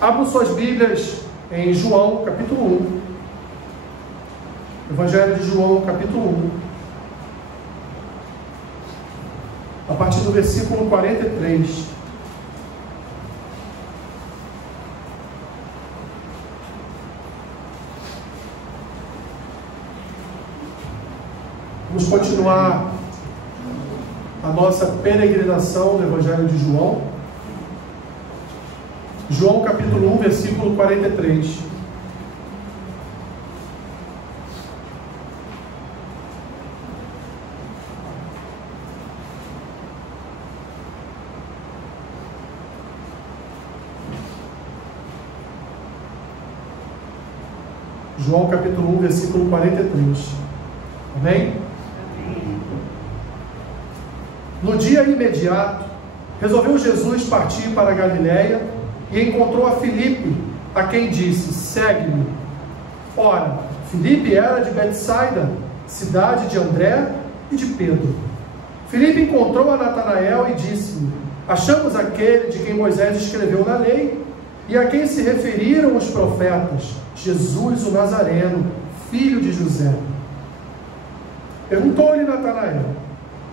Abram suas Bíblias em João, capítulo 1. Evangelho de João, capítulo 1. A partir do versículo 43. Vamos continuar a nossa peregrinação no Evangelho de João. João capítulo 1, versículo 43. João capítulo 1, versículo 43. Amém? No dia imediato, resolveu Jesus partir para a Galiléia e encontrou a Filipe, a quem disse: segue-me. Ora, Filipe era de Betsaida, cidade de André e de Pedro. Filipe encontrou a Natanael e disse-lhe: achamos aquele de quem Moisés escreveu na lei e a quem se referiram os profetas, Jesus o Nazareno, filho de José. Perguntou-lhe Natanael: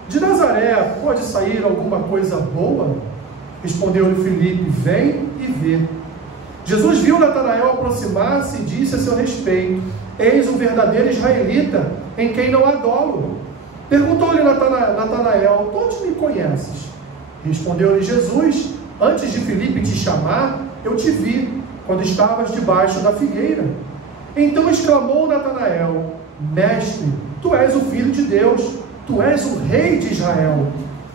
de Nazaré pode sair alguma coisa boa? Respondeu-lhe Filipe: vem e vê. Jesus viu Natanael aproximar-se e disse a seu respeito: eis um verdadeiro israelita, em quem não há dolo. Perguntou-lhe Natanael: onde me conheces? Respondeu-lhe Jesus: antes de Filipe te chamar, eu te vi, quando estavas debaixo da figueira. Então exclamou Natanael: mestre, tu és o Filho de Deus, tu és o Rei de Israel.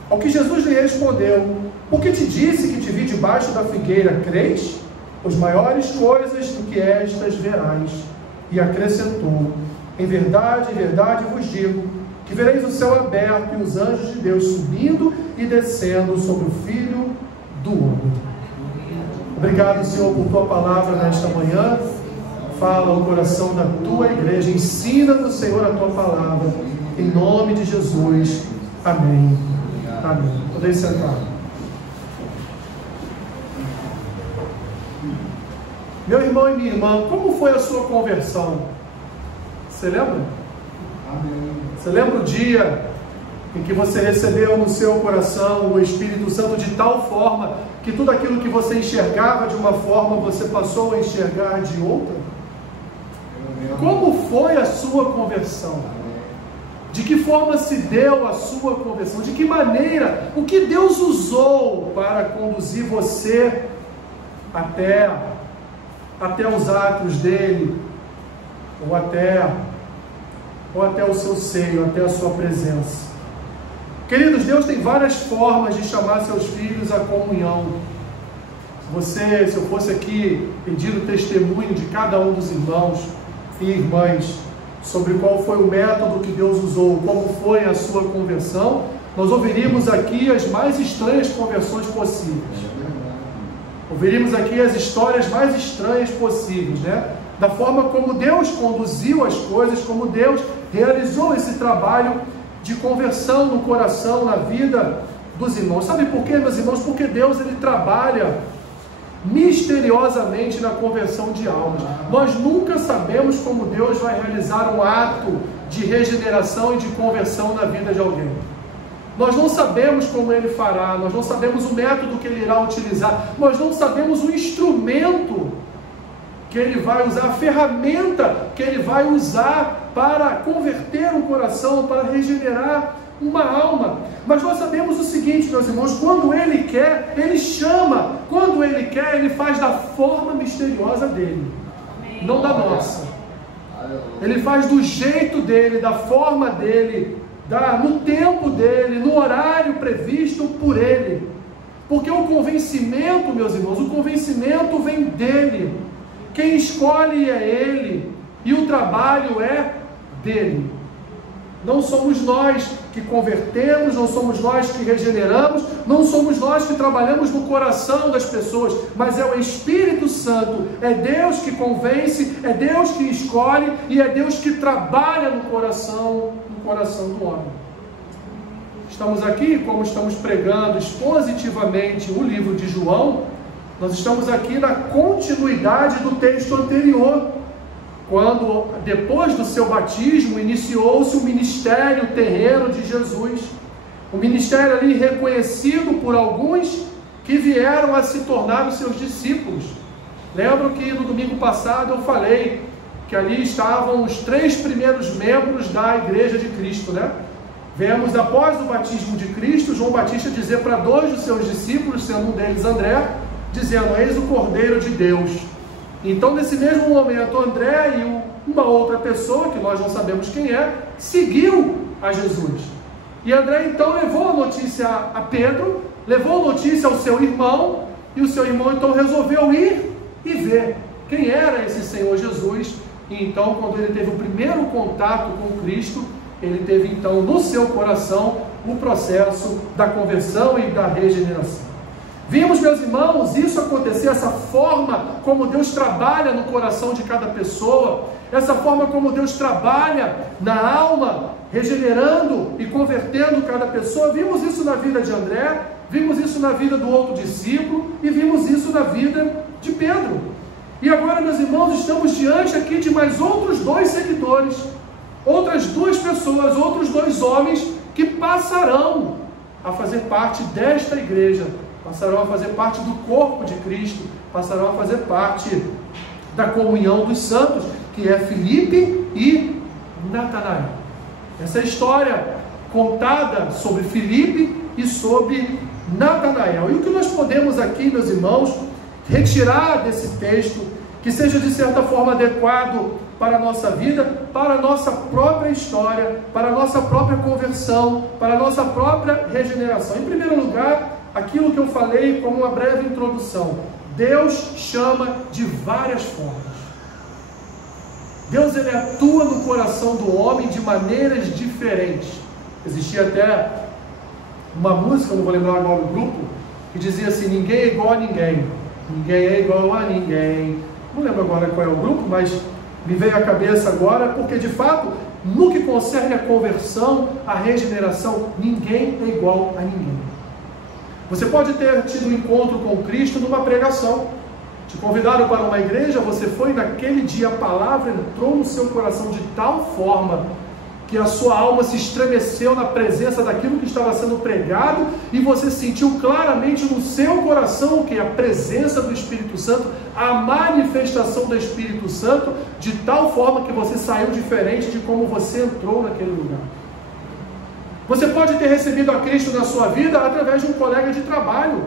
Ao que Jesus lhe respondeu: porque te disse que te vi debaixo da figueira, crês? As maiores coisas do que estas verás. E acrescentou: em verdade vos digo, que vereis o céu aberto e os anjos de Deus subindo e descendo sobre o Filho do Homem. Obrigado, Senhor, por tua palavra nesta manhã. Fala ao coração da tua igreja. Ensina-nos, Senhor, a tua palavra. Em nome de Jesus. Amém. Amém. Podem sentar. Meu irmão e minha irmã, como foi a sua conversão? Você lembra? Amém. Você lembra o dia em que você recebeu no seu coração o Espírito Santo de tal forma que tudo aquilo que você enxergava de uma forma, você passou a enxergar de outra? Como foi a sua conversão? De que forma se deu a sua conversão? De que maneira? O que Deus usou para conduzir você até os atos dele, ou até o seu seio, até a sua presença? Queridos, Deus tem várias formas de chamar seus filhos à comunhão. Se eu fosse aqui pedir o testemunho de cada um dos irmãos e irmãs sobre qual foi o método que Deus usou, como foi a sua conversão, nós ouviríamos aqui as mais estranhas conversões possíveis. Ouviríamos aqui as histórias mais estranhas possíveis, né? Da forma como Deus conduziu as coisas, como Deus realizou esse trabalho de conversão no coração, na vida dos irmãos. Sabe por quê, meus irmãos? Porque Deus, ele trabalha misteriosamente na conversão de almas. Nós nunca sabemos como Deus vai realizar um ato de regeneração e de conversão na vida de alguém. Nós não sabemos como Ele fará, nós não sabemos o método que Ele irá utilizar, nós não sabemos o instrumento que Ele vai usar, a ferramenta que Ele vai usar para converter um coração, para regenerar uma alma. Mas nós sabemos o seguinte, meus irmãos: quando Ele quer, Ele chama. Quando Ele quer, Ele faz da forma misteriosa dEle, não da nossa. Ele faz do jeito dEle, da forma dEle, no tempo dEle, no horário previsto por Ele. Porque o convencimento, meus irmãos, o convencimento vem dEle. Quem escolhe é Ele, e o trabalho é dEle. Não somos nós que convertemos, não somos nós que regeneramos, não somos nós que trabalhamos no coração das pessoas, mas é o Espírito Santo, é Deus que convence, é Deus que escolhe e é Deus que trabalha no coração do homem. Estamos aqui, como estamos pregando expositivamente o livro de João, Nós estamos aqui na continuidade do texto anterior, quando, depois do seu batismo, iniciou-se o ministério terreno de Jesus. O ministério ali reconhecido por alguns que vieram a se tornar os seus discípulos. Lembro que no domingo passado eu falei que ali estavam os 3 primeiros membros da Igreja de Cristo, né? Vemos, após o batismo de Cristo, João Batista dizer para 2 dos seus discípulos, sendo um deles André, dizendo: eis o Cordeiro de Deus. Então, nesse mesmo momento, André e uma outra pessoa, que nós não sabemos quem é, seguiu a Jesus. E André então levou a notícia a Pedro, levou a notícia ao seu irmão, e o seu irmão então resolveu ir e ver quem era esse Senhor Jesus. E então, quando ele teve o primeiro contato com Cristo, ele teve então no seu coração o processo da conversão e da regeneração. Vimos, meus irmãos, isso acontecer, essa forma como Deus trabalha no coração de cada pessoa, essa forma como Deus trabalha na alma, regenerando e convertendo cada pessoa. Vimos isso na vida de André, vimos isso na vida do outro discípulo e vimos isso na vida de Pedro. E agora, meus irmãos, estamos diante aqui de mais outros 2 seguidores, outras 2 pessoas, outros 2 homens que passarão a fazer parte desta igreja, passarão a fazer parte do corpo de Cristo, passarão a fazer parte da comunhão dos santos, que é Filipe e Natanael. Essa é a história contada sobre Filipe e sobre Natanael. E o que nós podemos aqui, meus irmãos, retirar desse texto, que seja de certa forma adequado para a nossa vida, para a nossa própria história, para a nossa própria conversão, para a nossa própria regeneração. Em primeiro lugar, aquilo que eu falei como uma breve introdução: Deus chama de várias formas. Deus, ele atua no coração do homem de maneiras diferentes. Existia até uma música, não vou lembrar agora o grupo, que dizia assim: ninguém é igual a ninguém, ninguém é igual a ninguém. Não lembro agora qual é o grupo, mas me veio à cabeça agora, porque de fato, no que concerne a conversão, a regeneração, ninguém é igual a ninguém. Você pode ter tido um encontro com Cristo numa pregação, te convidaram para uma igreja, você foi, naquele dia a palavra entrou no seu coração de tal forma que a sua alma se estremeceu na presença daquilo que estava sendo pregado, e você sentiu claramente no seu coração o que? A presença do Espírito Santo, a manifestação do Espírito Santo, de tal forma que você saiu diferente de como você entrou naquele lugar. Você pode ter recebido a Cristo na sua vida através de um colega de trabalho,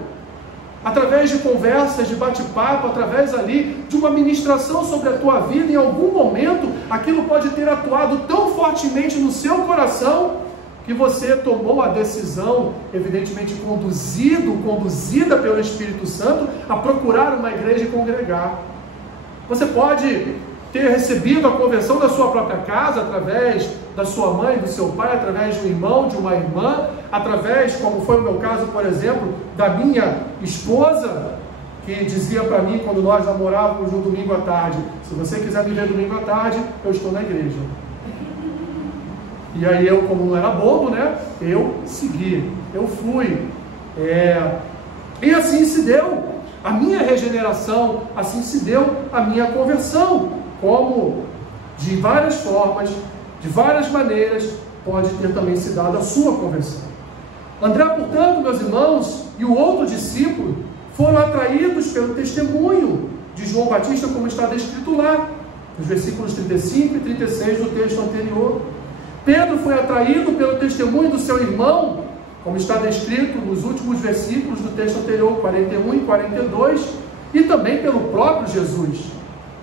através de conversas, de bate-papo, através ali de uma ministração sobre a tua vida. Em algum momento, aquilo pode ter atuado tão fortemente no seu coração, que você tomou a decisão, evidentemente conduzida pelo Espírito Santo, a procurar uma igreja e congregar. Você pode ter recebido a conversão da sua própria casa, através da sua mãe, do seu pai, através de um irmão, de uma irmã, através, como foi o meu caso, por exemplo, da minha esposa, que dizia para mim, quando nós namorávamos no domingo à tarde: se você quiser me ver domingo à tarde, eu estou na igreja. E aí eu, como não era bobo, né, eu segui, eu fui. E assim se deu a minha regeneração, assim se deu a minha conversão, como de várias formas, de várias maneiras, pode ter também se dado a sua conversão. André, portanto, meus irmãos, e o outro discípulo foram atraídos pelo testemunho de João Batista, como está descrito lá, nos versículos 35 e 36 do texto anterior. Pedro foi atraído pelo testemunho do seu irmão, como está descrito nos últimos versículos do texto anterior, 41 e 42, e também pelo próprio Jesus.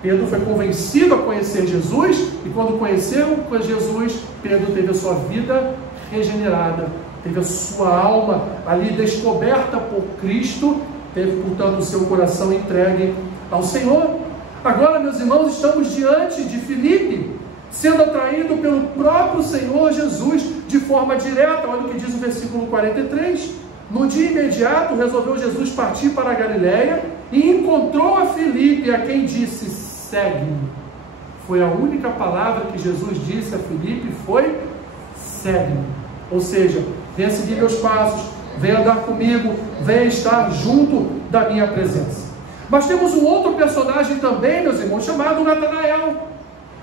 Pedro foi convencido a conhecer Jesus, e quando conheceu Jesus, Pedro teve a sua vida regenerada, teve a sua alma ali descoberta por Cristo, teve, portanto, o seu coração entregue ao Senhor. Agora, meus irmãos, estamos diante de Filipe, sendo atraído pelo próprio Senhor Jesus de forma direta. Olha o que diz o versículo 43. No dia imediato, resolveu Jesus partir para a Galiléia e encontrou a Filipe, a quem disse: segue-me. Foi a única palavra que Jesus disse a Filipe, foi: segue-me. Ou seja, venha seguir meus passos, venha andar comigo, venha estar junto da minha presença. Mas temos um outro personagem também, meus irmãos, chamado Natanael.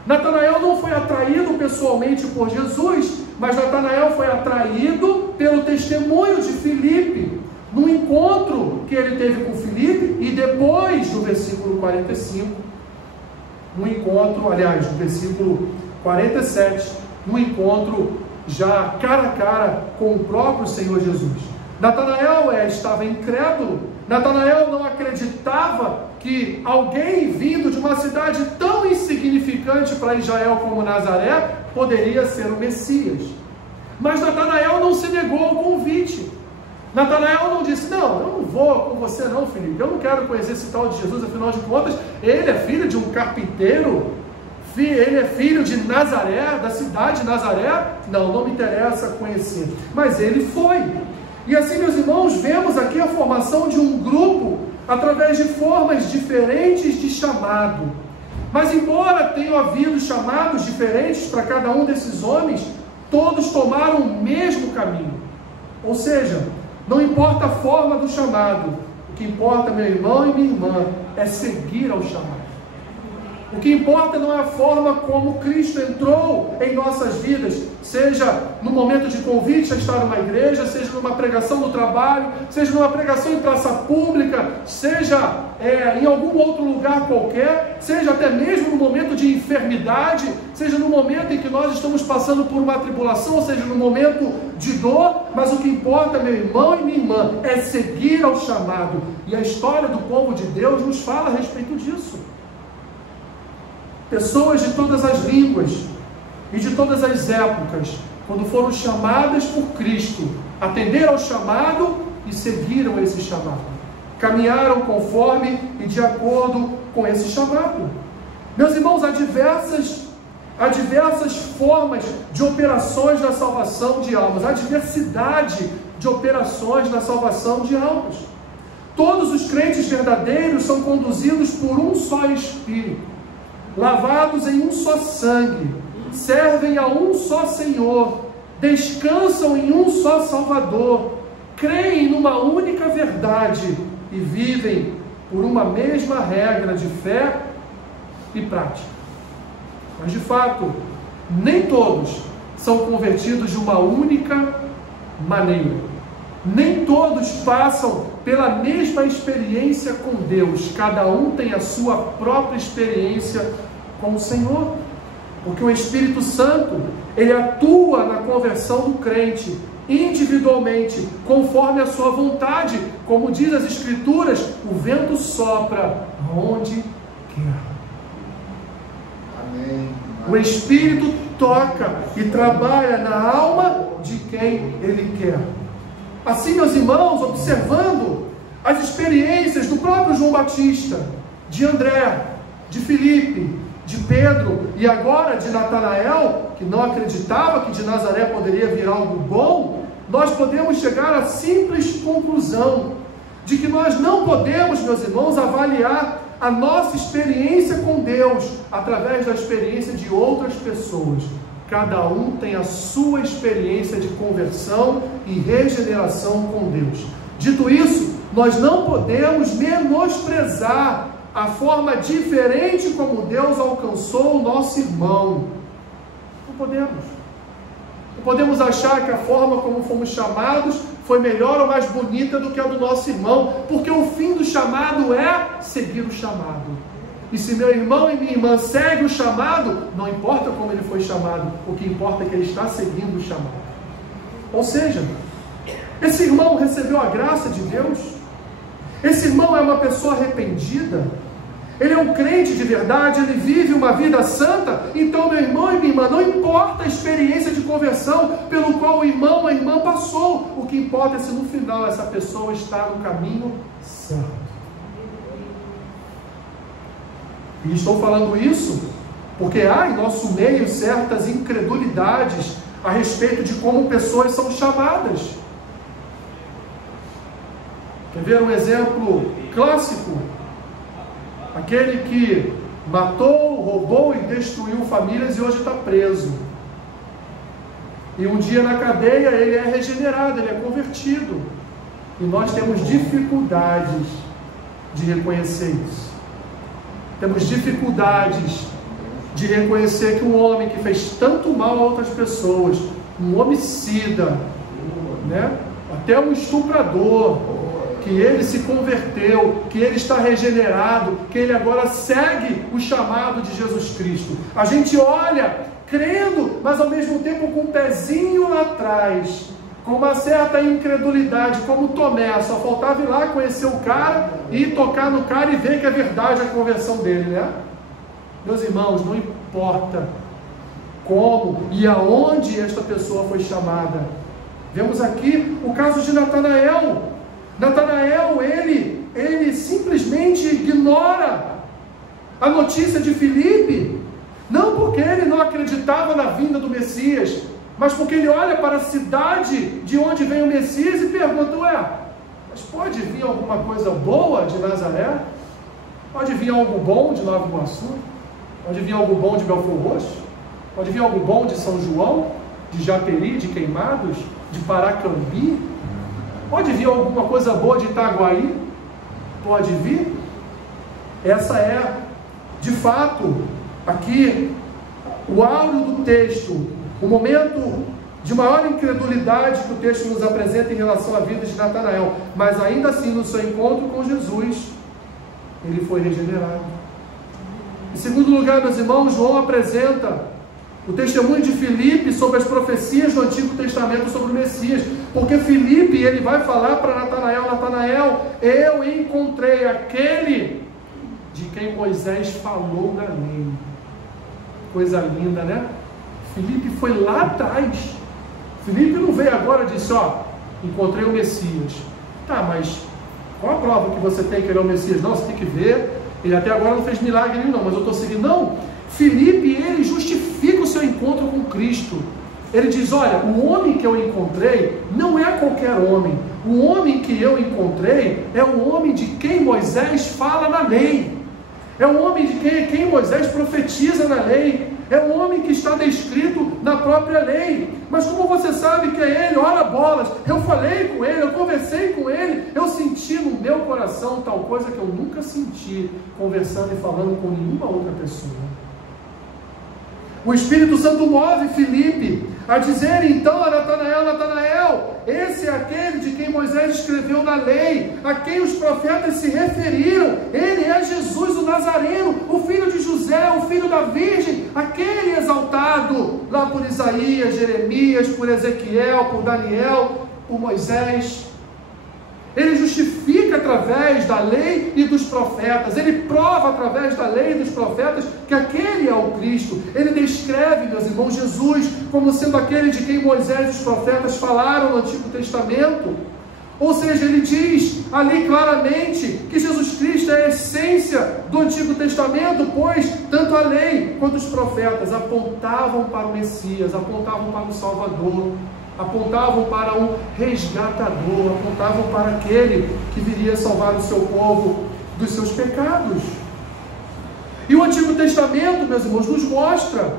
Natanael não foi atraído pessoalmente por Jesus, mas Natanael foi atraído pelo testemunho de Filipe, no encontro que ele teve com Filipe, e depois, no versículo 45, no encontro, aliás, no versículo 47, no encontro já cara a cara com o próprio Senhor Jesus. Natanael estava incrédulo. Natanael não acreditava que alguém vindo de uma cidade tão insignificante para Israel como Nazaré poderia ser o Messias. Mas Natanael não se negou ao convite. Natanael não disse: não, eu não vou com você não, Filipe, eu não quero conhecer esse tal de Jesus, afinal de contas, ele é filho de um carpinteiro, ele é filho de Nazaré, da cidade de Nazaré, não me interessa conhecer. Mas ele foi. E assim, meus irmãos, vemos aqui a formação de um grupo através de formas diferentes de chamado. Mas embora tenham havido chamados diferentes para cada um desses homens, todos tomaram o mesmo caminho. Ou seja, não importa a forma do chamado, o que importa, meu irmão e minha irmã, é seguir ao chamado. O que importa não é a forma como Cristo entrou em nossas vidas, seja no momento de convite a estar numa igreja, seja numa pregação no trabalho, seja numa pregação em praça pública, seja em algum outro lugar qualquer, seja até mesmo no momento de enfermidade, seja no momento em que nós estamos passando por uma tribulação, seja no momento de dor. Mas o que importa, meu irmão e minha irmã, é seguir ao chamado. E a história do povo de Deus nos fala a respeito disso. Pessoas de todas as línguas e de todas as épocas, quando foram chamadas por Cristo, atenderam ao chamado e seguiram esse chamado. Caminharam conforme e de acordo com esse chamado. Meus irmãos, há diversas formas de operações na salvação de almas. Há diversidade de operações na salvação de almas. Todos os crentes verdadeiros são conduzidos por um só Espírito, lavados em um só sangue, servem a um só Senhor, descansam em um só Salvador, creem numa única verdade e vivem por uma mesma regra de fé e prática. Mas de fato, nem todos são convertidos de uma única maneira. Nem todos passam pela mesma experiência com Deus. Cada um tem a sua própria experiência com o Senhor. Porque o Espírito Santo, ele atua na conversão do crente individualmente, conforme a sua vontade. Como diz as Escrituras, o vento sopra onde quer. Amém. O Espírito toca e trabalha na alma de quem Ele quer. Assim, meus irmãos, observando as experiências do próprio João Batista, de André, de Filipe, de Pedro e agora de Natanael, que não acreditava que de Nazaré poderia vir algo bom, nós podemos chegar à simples conclusão de que nós não podemos, meus irmãos, avaliar a nossa experiência com Deus através da experiência de outras pessoas. Cada um tem a sua experiência de conversão e regeneração com Deus. Dito isso, nós não podemos menosprezar a forma diferente como Deus alcançou o nosso irmão. Não podemos. Não podemos achar que a forma como fomos chamados foi melhor ou mais bonita do que a do nosso irmão, porque o fim do chamado é seguir o chamado. E se meu irmão e minha irmã seguem o chamado, não importa como ele foi chamado, o que importa é que ele está seguindo o chamado. Ou seja, esse irmão recebeu a graça de Deus, esse irmão é uma pessoa arrependida, ele é um crente de verdade, ele vive uma vida santa. Então, meu irmão e minha irmã, não importa a experiência de conversão pelo qual o irmão ou a irmã passou, o que importa é se no final essa pessoa está no caminho certo. E estou falando isso porque há em nosso meio certas incredulidades a respeito de como pessoas são chamadas. Quer ver um exemplo clássico? Aquele que matou, roubou e destruiu famílias e hoje está preso. E um dia na cadeia ele é regenerado, ele é convertido. E nós temos dificuldades de reconhecer isso. Temos dificuldades de reconhecer que um homem que fez tanto mal a outras pessoas, um homicida, né? Até um estuprador, que ele se converteu, que ele está regenerado, que ele agora segue o chamado de Jesus Cristo. A gente olha crendo, mas ao mesmo tempo com um pezinho lá atrás, com uma certa incredulidade, como Tomé, só faltava ir lá conhecer o cara e tocar no cara e ver que é verdade a conversão dele, né? Meus irmãos, não importa como e aonde esta pessoa foi chamada. Vemos aqui o caso de Natanael. Natanael, ele simplesmente ignora a notícia de Filipe, não porque ele não acreditava na vinda do Messias, mas porque ele olha para a cidade de onde vem o Messias e pergunta: mas pode vir alguma coisa boa de Nazaré? Pode vir algo bom de Nova Iguaçu? Pode vir algo bom de Belford Roxo? Pode vir algo bom de São João? De Japeri, de Queimados? De Paracambi? Pode vir alguma coisa boa de Itaguaí? Pode vir? Essa é, de fato, aqui, o áureo do texto, o momento de maior incredulidade que o texto nos apresenta em relação à vida de Natanael. Mas ainda assim, no seu encontro com Jesus, ele foi regenerado. Em segundo lugar, meus irmãos, João apresenta o testemunho de Filipe sobre as profecias do Antigo Testamento sobre o Messias. Porque Filipe, ele vai falar para Natanael: Natanael, eu encontrei aquele de quem Moisés falou na lei. Coisa linda, né? Filipe foi lá atrás. Filipe não veio agora e disse: encontrei o Messias. Tá, mas qual a prova que você tem que ele é o Messias? Não, você tem que ver. Ele até agora não fez milagre nenhum, não, mas eu estou seguindo. Não, Filipe, ele justifica o seu encontro com Cristo. Ele diz: olha, o homem que eu encontrei não é qualquer homem. O homem que eu encontrei é o homem de quem Moisés fala na lei. É o homem de quem Moisés profetiza na lei. É o homem que está descrito na própria lei. Mas como você sabe que é ele? Ora bolas, eu falei com ele, eu conversei com ele, eu senti no meu coração tal coisa que eu nunca senti conversando e falando com nenhuma outra pessoa. O Espírito Santo move Filipe a dizer então a Natanael: Natanael, esse é aquele de quem Moisés escreveu na lei, a quem os profetas se referiram. Ele é Jesus o Nazareno, o filho de José, o filho da Virgem, aquele exaltado lá por Isaías, Jeremias, por Ezequiel, por Daniel, por Moisés. Ele justifica através da lei e dos profetas. Ele prova através da lei e dos profetas que aquele é o Cristo. Ele descreve, meus irmãos, Jesus como sendo aquele de quem Moisés e os profetas falaram no Antigo Testamento. Ou seja, ele diz ali claramente que Jesus Cristo é a essência do Antigo Testamento, pois tanto a lei quanto os profetas apontavam para o Messias, apontavam para o Salvador, apontavam para um resgatador, apontavam para aquele que viria salvar o seu povo dos seus pecados. E o Antigo Testamento, meus irmãos, nos mostra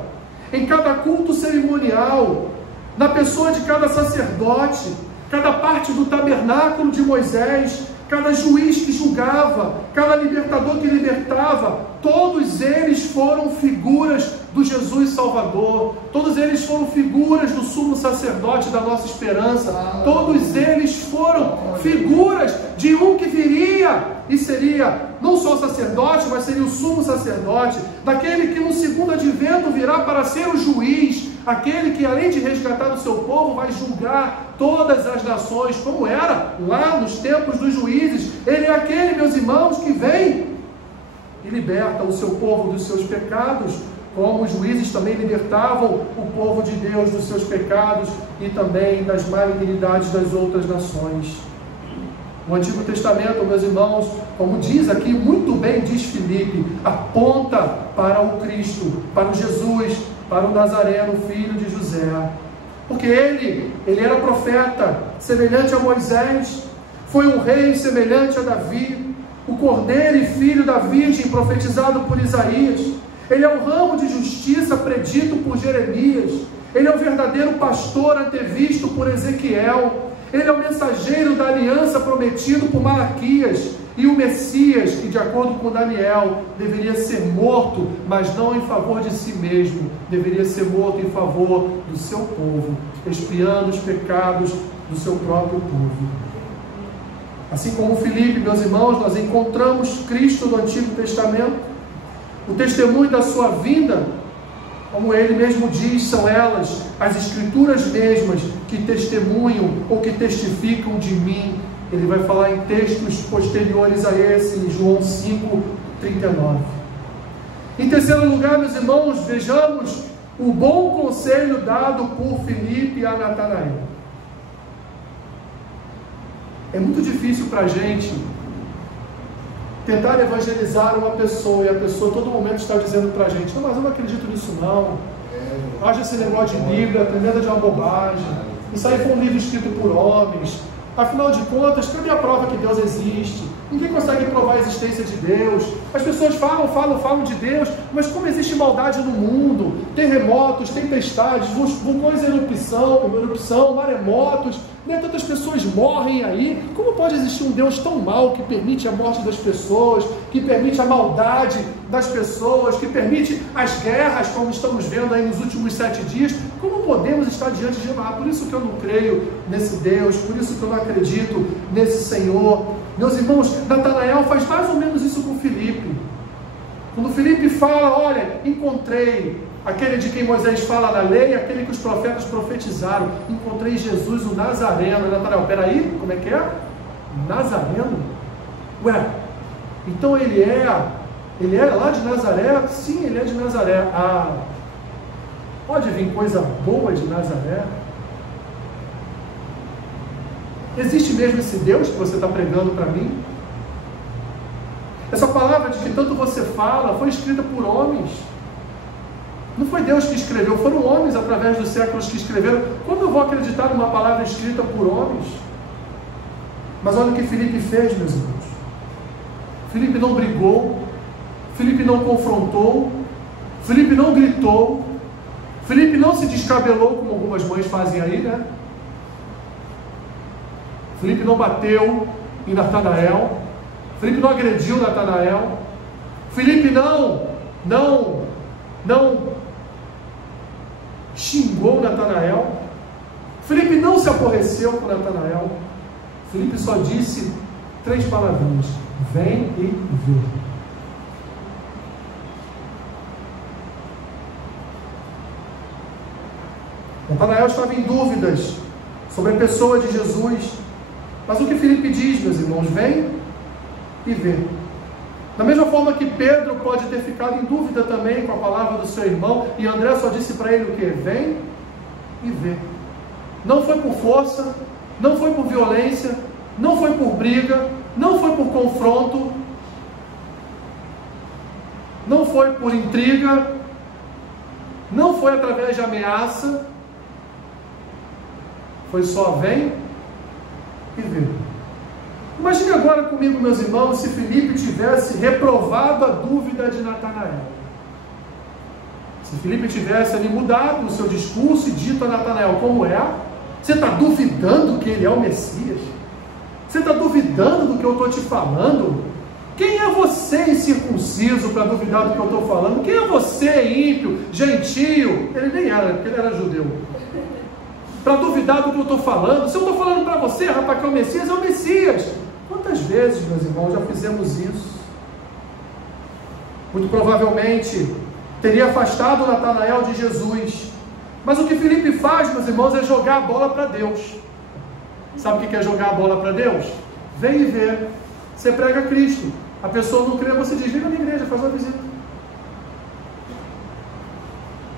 em cada culto cerimonial, na pessoa de cada sacerdote, cada parte do tabernáculo de Moisés, cada juiz que julgava, cada libertador que libertava, todos eles foram figuras do Jesus Salvador, todos eles foram figuras do sumo sacerdote da nossa esperança, todos eles foram figuras de um que viria e seria não só sacerdote, mas seria o sumo sacerdote, daquele que no segundo advento virá para ser o juiz, aquele que além de resgatar o seu povo, vai julgar todas as nações, como era lá nos tempos dos juízes. Ele é aquele, meus irmãos, que vem e liberta o seu povo dos seus pecados, como os juízes também libertavam o povo de Deus dos seus pecados e também das malignidades das outras nações. O Antigo Testamento, meus irmãos, como diz aqui, muito bem diz Filipe, aponta para o Cristo, para o Jesus, para o Nazareno, filho de José. Porque ele era profeta, semelhante a Moisés, foi um rei semelhante a Davi, o cordeiro e filho da Virgem, profetizado por Isaías. Ele é o ramo de justiça predito por Jeremias. Ele é o verdadeiro pastor antevisto por Ezequiel. Ele é o mensageiro da aliança prometido por Malaquias. E o Messias, que de acordo com Daniel, deveria ser morto, mas não em favor de si mesmo, deveria ser morto em favor do seu povo, expiando os pecados do seu próprio povo. Assim como Filipe, meus irmãos, nós encontramos Cristo no Antigo Testamento. O testemunho da sua vinda, como ele mesmo diz, são elas, as Escrituras mesmas, que testemunham ou que testificam de mim. Ele vai falar em textos posteriores a esse, em João 5:39. Em terceiro lugar, meus irmãos, vejamos o bom conselho dado por Filipe a Natanael. É muito difícil para a gente tentar evangelizar uma pessoa e a pessoa a todo momento está dizendo para a gente: não, mas eu não acredito nisso não, acho esse negócio de Bíblia tremenda de uma bobagem, isso aí foi um livro escrito por homens, afinal de contas, cadê a prova que Deus existe? Ninguém consegue provar a existência de Deus. As pessoas falam de Deus, mas como existe maldade no mundo, terremotos, tempestades, vulcões em erupção, maremotos, né? Tantas pessoas morrem aí, como pode existir um Deus tão mau que permite a morte das pessoas, que permite a maldade das pessoas, que permite as guerras, como estamos vendo aí nos últimos 7 dias? Como podemos estar diante de lá? Por isso que eu não creio nesse Deus, por isso que eu não acredito nesse Senhor. Meus irmãos, Natanael faz mais ou menos isso com Filipe. Quando Filipe fala: olha, encontrei aquele de quem Moisés fala na lei, aquele que os profetas profetizaram, encontrei Jesus, o Nazareno. E Natanael: peraí, como é que é? Nazareno? Ué, então ele é lá de Nazaré? Sim, ele é de Nazaré. Ah, pode vir coisa boa de Nazaré? Existe mesmo esse Deus que você está pregando para mim? Essa palavra de que tanto você fala foi escrita por homens. Não foi Deus que escreveu, foram homens através dos séculos que escreveram. Como eu vou acreditar numa palavra escrita por homens? Mas olha o que Filipe fez, meus irmãos. Filipe não brigou, Filipe não confrontou, Filipe não gritou, Filipe não se descabelou, como algumas mães fazem aí, né? Filipe não bateu em Natanael, Filipe não agrediu Natanael, Filipe não xingou Natanael, Filipe não se aborreceu com Natanael. Filipe só disse 3 palavrinhas: vem e vê. Natanael estava em dúvidas sobre a pessoa de Jesus. Mas o que Filipe diz, meus irmãos? Vem e vê. Da mesma forma que Pedro pode ter ficado em dúvida também com a palavra do seu irmão, e André só disse para ele o quê? Vem e vê. Não foi por força, não foi por violência, não foi por briga, não foi por confronto, não foi por intriga, não foi através de ameaça, foi só vem e vê. Imagine agora comigo, meus irmãos, se Filipe tivesse reprovado a dúvida de Natanael. Se Filipe tivesse ali mudado o seu discurso e dito a Natanael: como é? Você está duvidando que ele é o Messias? Você está duvidando do que eu estou te falando? Quem é você, incircunciso, para duvidar do que eu estou falando? Quem é você, ímpio, gentio? Ele nem era, porque ele era judeu. Para duvidar do que eu estou falando? Se eu estou falando para você, rapaz, que é o Messias, é o Messias. Quantas vezes, meus irmãos, já fizemos isso? Muito provavelmente teria afastado Natanael de Jesus. Mas o que Filipe faz, meus irmãos, é jogar a bola para Deus. Sabe o que é jogar a bola para Deus? Vem e vê. Você prega Cristo. A pessoa não crê, você diz: vem na minha igreja, faz uma visita.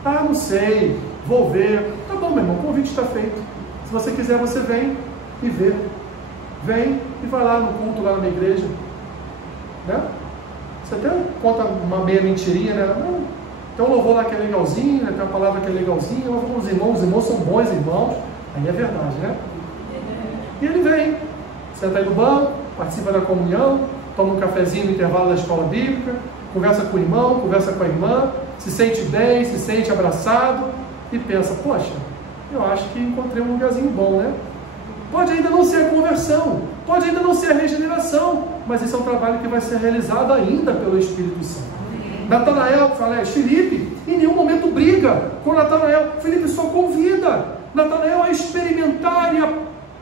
Ah, não sei, vou ver. Tá bom, meu irmão, o convite está feito. Se você quiser, você vem e vê. Vem e vai lá no culto, lá na minha igreja. Né? Você até conta uma meia mentirinha, né? Não, tem um louvor lá que é legalzinho, né? Tem uma palavra que é legalzinha, eu vou com os irmãos são bons irmãos. Aí é verdade, né? E ele vem, senta aí no banco, participa da comunhão, toma um cafezinho no intervalo da escola bíblica, conversa com o irmão, conversa com a irmã, se sente bem, se sente abraçado e pensa: poxa, eu acho que encontrei um lugarzinho bom, né? Pode ainda não ser a conversão, Pode ainda não ser a regeneração, mas esse é um trabalho que vai ser realizado ainda pelo Espírito Santo. Natanael fala, Filipe, em nenhum momento briga com Natanael. Filipe só convida Natanael a experimentar e a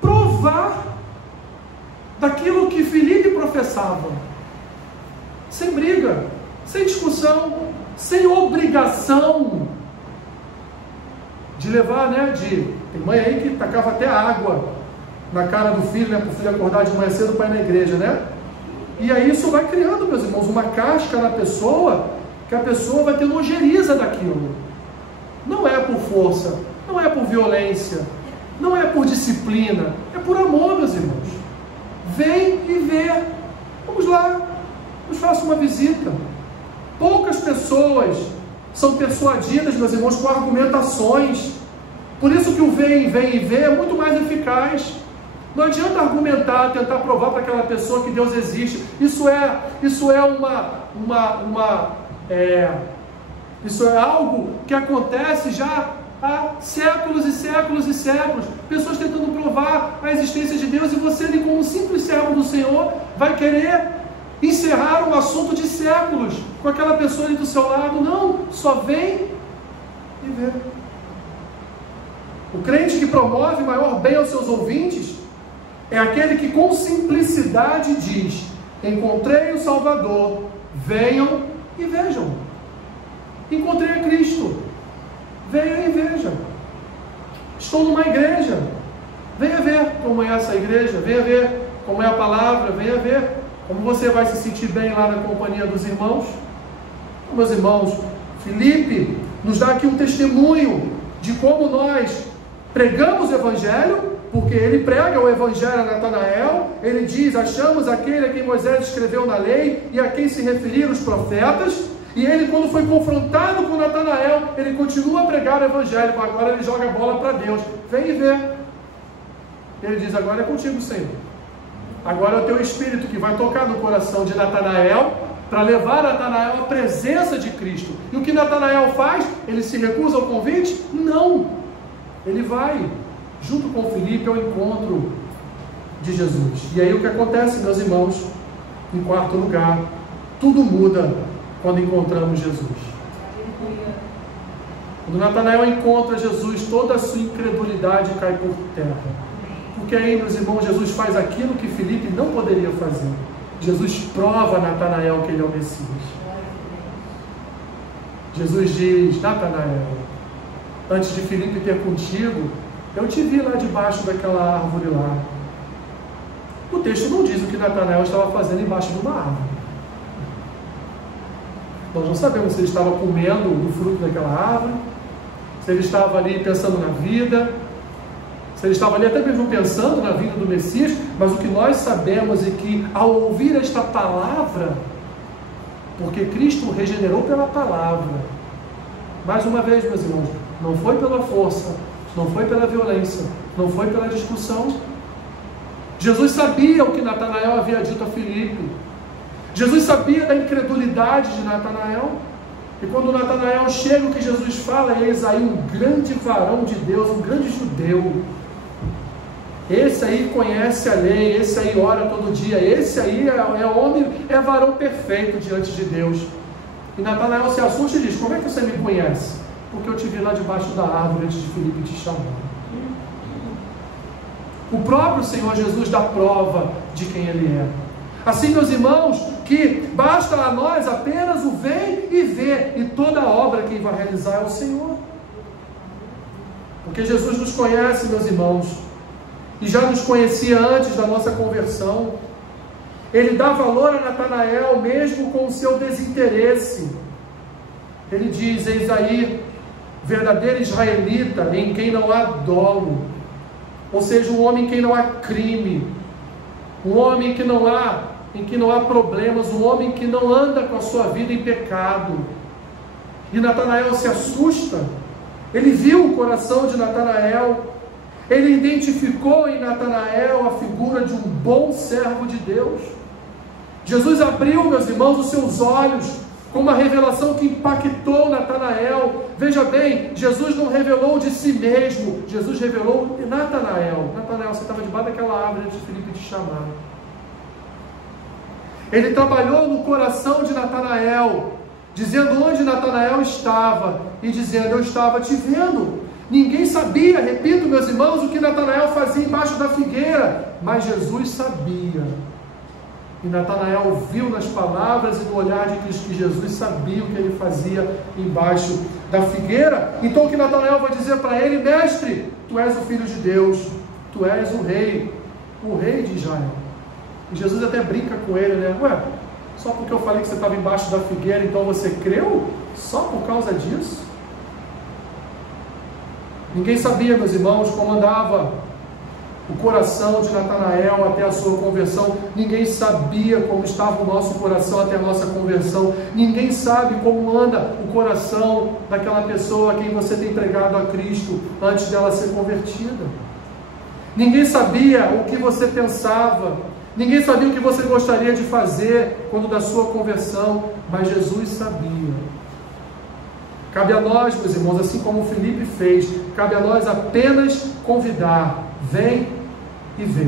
provar daquilo que Filipe professava. Sem briga, sem discussão, sem obrigação de levar, tem mãe aí que tacava até água na cara do filho, para o filho acordar de manhã cedo para ir na igreja, E aí isso vai criando, meus irmãos, uma casca na pessoa, que a pessoa vai ter nojeriza daquilo. Não é por força, não é por violência, não é por disciplina, é por amor, meus irmãos. Vem e vê. Vamos lá, nos faça uma visita. Poucas pessoas são persuadidas, meus irmãos, com argumentações. Por isso que o vem e vê é muito mais eficaz. Não adianta argumentar, tentar provar para aquela pessoa que Deus existe. Isso é algo que acontece já há séculos e séculos e séculos. Pessoas tentando provar a existência de Deus, e você, ali, como um simples servo do Senhor, vai querer encerrar um assunto de séculos com aquela pessoa ali do seu lado. Não, só vem e vê. O crente que promove maior bem aos seus ouvintes é aquele que com simplicidade diz: encontrei o Salvador, venham e vejam. Encontrei a Cristo, venham e vejam. Estou numa igreja, venha ver como é essa igreja, venha ver como é a palavra, venha ver como você vai se sentir bem lá na companhia dos irmãos. Meus irmãos, Filipe nos dá aqui um testemunho de como nós pregamos o Evangelho, porque ele prega o Evangelho a Natanael. Ele diz: achamos aquele a quem Moisés escreveu na lei e a quem se referiram os profetas. E ele, quando foi confrontado com Natanael, ele continua a pregar o Evangelho. Agora ele joga a bola para Deus: vem e vê. Ele diz: agora é contigo, Senhor. Agora é o teu Espírito que vai tocar no coração de Natanael, para levar Natanael à presença de Cristo. E o que Natanael faz? Ele se recusa ao convite? Não. Ele vai, junto com Filipe, ao encontro de Jesus. E aí o que acontece, meus irmãos? Em quarto lugar, tudo muda quando encontramos Jesus. Quando Natanael encontra Jesus, toda a sua incredulidade cai por terra. Porque aí, meus irmãos, Jesus faz aquilo que Filipe não poderia fazer. Jesus prova a Natanael que ele é o Messias. Jesus diz: Natanael, antes de Filipe ter contigo, eu te vi lá debaixo daquela árvore lá. O texto não diz o que Natanael estava fazendo embaixo de uma árvore. Nós não sabemos se ele estava comendo do fruto daquela árvore, se ele estava ali pensando na vida, se ele estava ali até mesmo pensando na vinda do Messias. Mas o que nós sabemos é que, ao ouvir esta palavra, porque Cristo regenerou pela palavra, mais uma vez, meus irmãos, não foi pela força, não foi pela violência, não foi pela discussão. Jesus sabia o que Natanael havia dito a Filipe. Jesus sabia da incredulidade de Natanael. E quando Natanael chega, o que Jesus fala é: eis aí um grande varão de Deus, um grande judeu. Esse aí conhece a lei, esse aí ora todo dia, esse aí é homem, é varão perfeito diante de Deus. E Natanael se assusta e diz: como é que você me conhece? Porque eu te vi lá debaixo da árvore antes de Filipe te chamar. O próprio Senhor Jesus dá prova de quem Ele é. Assim, meus irmãos, que basta a nós apenas o vem e vê, e toda a obra quem vai realizar é o Senhor. Porque Jesus nos conhece, meus irmãos, e já nos conhecia antes da nossa conversão. Ele dá valor a Natanael mesmo com o seu desinteresse. Ele diz: eis aí, verdadeiro israelita, em quem não há dolo, ou seja, um homem em quem não há crime, um homem em que não há problemas, um homem que não anda com a sua vida em pecado. E Natanael se assusta. Ele viu o coração de Natanael, ele identificou em Natanael a figura de um bom servo de Deus. Jesus abriu, meus irmãos, os seus olhos com uma revelação que impactou Natanael. Veja bem, Jesus não revelou de si mesmo, Jesus revelou de Natanael. Natanael, você estava debaixo daquela árvore antes de Filipe te chamar. Ele trabalhou no coração de Natanael, dizendo onde Natanael estava, e dizendo, eu estava te vendo. Ninguém sabia, repito, meus irmãos, o que Natanael fazia embaixo da figueira, mas Jesus sabia. E Natanael viu nas palavras e no olhar de Cristo que Jesus sabia o que ele fazia embaixo da figueira. Então o que Natanael vai dizer para ele? Mestre, tu és o Filho de Deus, tu és o rei de Israel. E Jesus até brinca com ele, né? Ué, só porque eu falei que você estava embaixo da figueira, então você creu? Só por causa disso? Ninguém sabia, meus irmãos, como andava o coração de Natanael até a sua conversão. Ninguém sabia como estava o nosso coração até a nossa conversão. Ninguém sabe como anda o coração daquela pessoa a quem você tem entregado a Cristo antes dela ser convertida. Ninguém sabia o que você pensava. Ninguém sabia o que você gostaria de fazer quando da sua conversão, mas Jesus sabia. Cabe a nós, meus irmãos, assim como Filipe fez, cabe a nós apenas convidar. Vem e vê.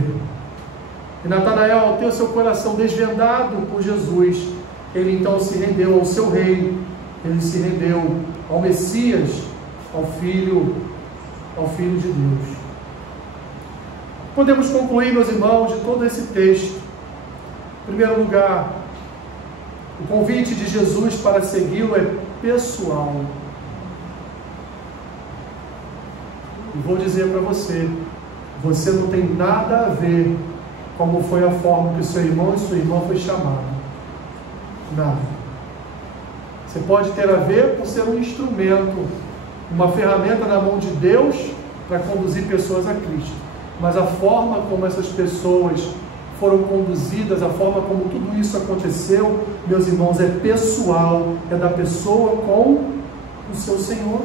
E Natanael, ao ter o seu coração desvendado por Jesus, ele então se rendeu ao seu rei, ele se rendeu ao Messias, ao Filho de Deus. Podemos concluir, meus irmãos, de todo esse texto. Em primeiro lugar, o convite de Jesus para segui-lo é pessoal. E vou dizer para você, você não tem nada a ver como foi a forma que o seu irmão e sua irmã foi chamado. Nada. Você pode ter a ver por ser um instrumento, uma ferramenta na mão de Deus para conduzir pessoas a Cristo. Mas a forma como essas pessoas foram conduzidas, a forma como tudo isso aconteceu, meus irmãos, é pessoal, é da pessoa com o seu Senhor.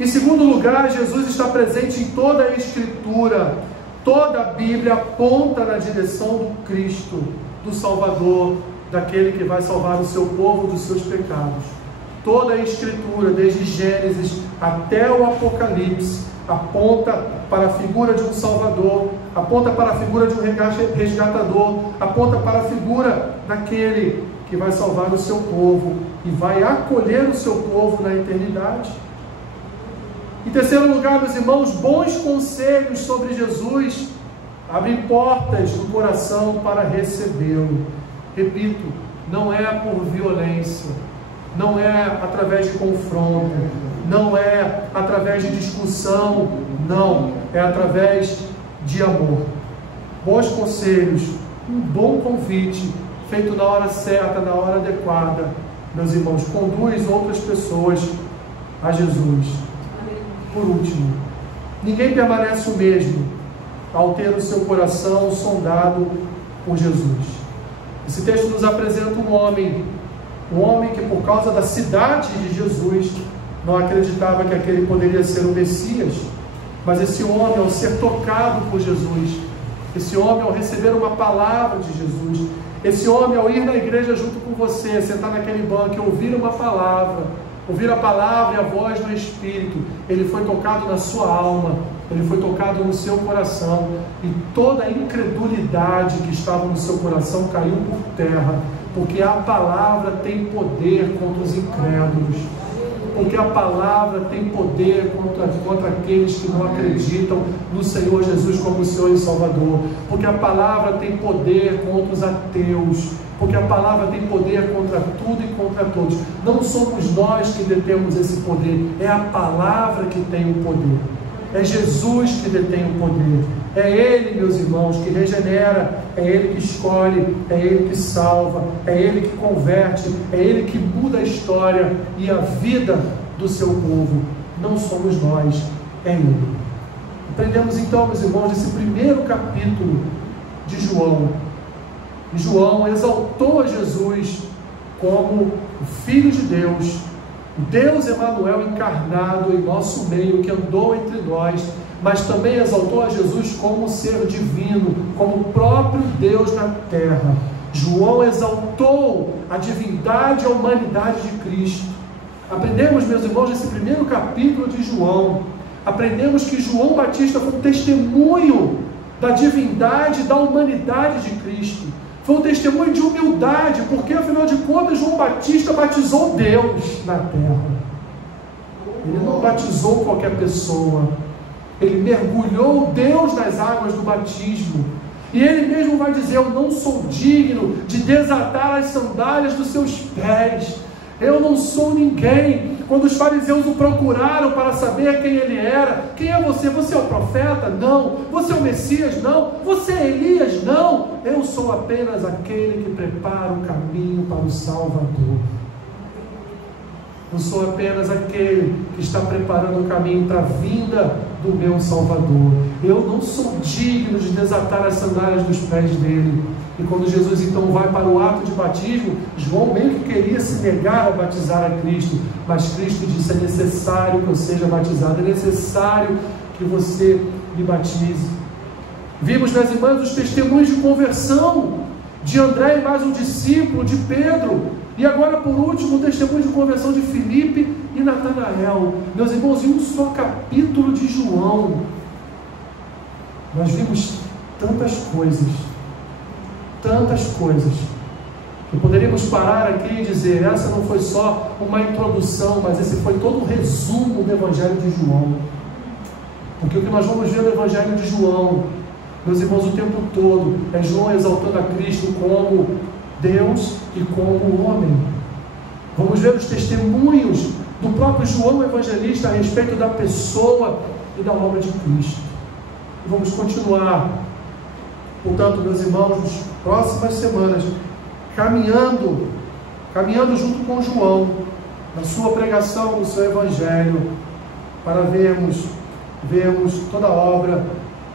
Em segundo lugar, Jesus está presente em toda a Escritura. Toda a Bíblia aponta na direção do Cristo, do Salvador, daquele que vai salvar o seu povo dos seus pecados. Toda a Escritura, desde Gênesis até o Apocalipse, aponta para a figura de um Salvador, aponta para a figura de um resgatador, aponta para a figura daquele que vai salvar o seu povo e vai acolher o seu povo na eternidade. Em terceiro lugar, meus irmãos, bons conselhos sobre Jesus abrem portas do coração para recebê-lo. Repito, não é por violência, não é através de confronto, não é através de discussão, não, é através de amor. Bons conselhos, um bom convite, feito na hora certa, na hora adequada, meus irmãos, conduz outras pessoas a Jesus. Por último, ninguém permanece o mesmo ao ter o seu coração sondado por Jesus. Esse texto nos apresenta um homem que por causa da cidade de Jesus não acreditava que aquele poderia ser o Messias, mas esse homem, ao ser tocado por Jesus, esse homem, ao receber uma palavra de Jesus, esse homem, ao ir na igreja junto com você, sentar naquele banco e ouvir uma palavra, ouvir a palavra e a voz do Espírito, ele foi tocado na sua alma, ele foi tocado no seu coração, e toda a incredulidade que estava no seu coração caiu por terra, porque a palavra tem poder contra os incrédulos, porque a palavra tem poder contra aqueles que não acreditam no Senhor Jesus como Senhor e Salvador, porque a palavra tem poder contra os ateus, porque a palavra tem poder contra tudo e contra todos. Não somos nós que detemos esse poder, é a palavra que tem o poder, é Jesus que detém o poder, é Ele, meus irmãos, que regenera, é Ele que escolhe, é Ele que salva, é Ele que converte, é Ele que muda a história e a vida do seu povo. Não somos nós, é Ele. Aprendemos então, meus irmãos, esse primeiro capítulo de João. E João exaltou a Jesus como o Filho de Deus, o Deus Emanuel encarnado em nosso meio, que andou entre nós, mas também exaltou a Jesus como ser divino, como o próprio Deus na terra. João exaltou a divindade e a humanidade de Cristo. Aprendemos, meus irmãos, nesse primeiro capítulo de João, aprendemos que João Batista foi um testemunho da divindade e da humanidade de Cristo. Foi um testemunho de humildade, porque afinal de contas João Batista batizou Deus na terra. Ele não batizou qualquer pessoa. Ele mergulhou Deus nas águas do batismo. E ele mesmo vai dizer: eu não sou digno de desatar as sandálias dos seus pés. Eu não sou ninguém. Quando os fariseus o procuraram para saber quem ele era: quem é você? Você é o profeta? Não. Você é o Messias? Não. Você é Elias? Não. Eu sou apenas aquele que prepara o caminho para o Salvador. Eu sou apenas aquele que está preparando o caminho para a vinda do meu Salvador. Eu não sou digno de desatar as sandálias dos pés dele. E quando Jesus então vai para o ato de batismo, João meio que queria se negar a batizar a Cristo, mas Cristo disse: é necessário que eu seja batizado, é necessário que você me batize. Vimos nas irmãs os testemunhos de conversão de André e mais um discípulo, de Pedro. E agora, por último, o testemunho de conversão de Filipe e Natanael. Meus irmãos, em um só capítulo de João, nós vimos tantas coisas, que poderíamos parar aqui e dizer: essa não foi só uma introdução, mas esse foi todo o resumo do Evangelho de João. Porque o que nós vamos ver no Evangelho de João, meus irmãos, o tempo todo, é João exaltando a Cristo como Deus e como homem. Vamos ver os testemunhos do próprio João Evangelista a respeito da pessoa e da obra de Cristo. E vamos continuar, portanto, meus irmãos, nas próximas semanas, caminhando junto com João, na sua pregação, no seu Evangelho, para vermos toda a obra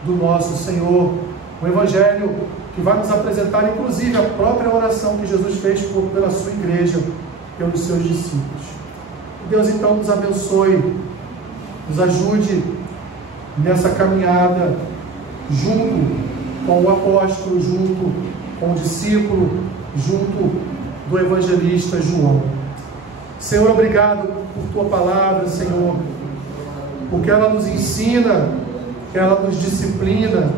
do nosso Senhor. O Evangelho que vai nos apresentar, inclusive, a própria oração que Jesus fez pela sua igreja, pelos seus discípulos. Deus então nos abençoe, nos ajude nessa caminhada, junto com o apóstolo, junto com o discípulo, junto do evangelista João. Senhor, obrigado por tua palavra, Senhor, porque ela nos ensina, ela nos disciplina,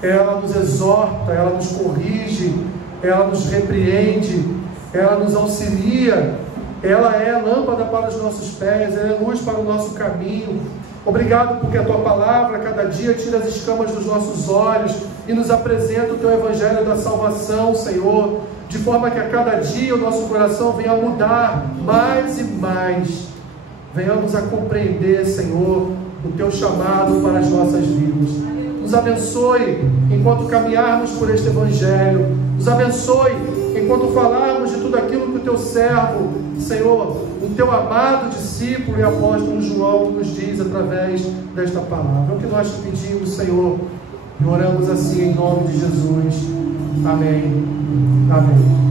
ela nos exorta, ela nos corrige, ela nos repreende, ela nos auxilia, ela é lâmpada para os nossos pés, ela é luz para o nosso caminho. Obrigado porque a tua palavra cada dia tira as escamas dos nossos olhos e nos apresenta o teu evangelho da salvação, Senhor, de forma que a cada dia o nosso coração venha a mudar mais e mais. Venhamos a compreender, Senhor, o teu chamado para as nossas vidas. Nos abençoe enquanto caminharmos por este evangelho. Nos abençoe enquanto falarmos de tudo aquilo que o teu servo, Senhor, o teu amado discípulo e apóstolo João nos diz através desta palavra. É o que nós te pedimos, Senhor, e oramos assim em nome de Jesus. Amém. Amém.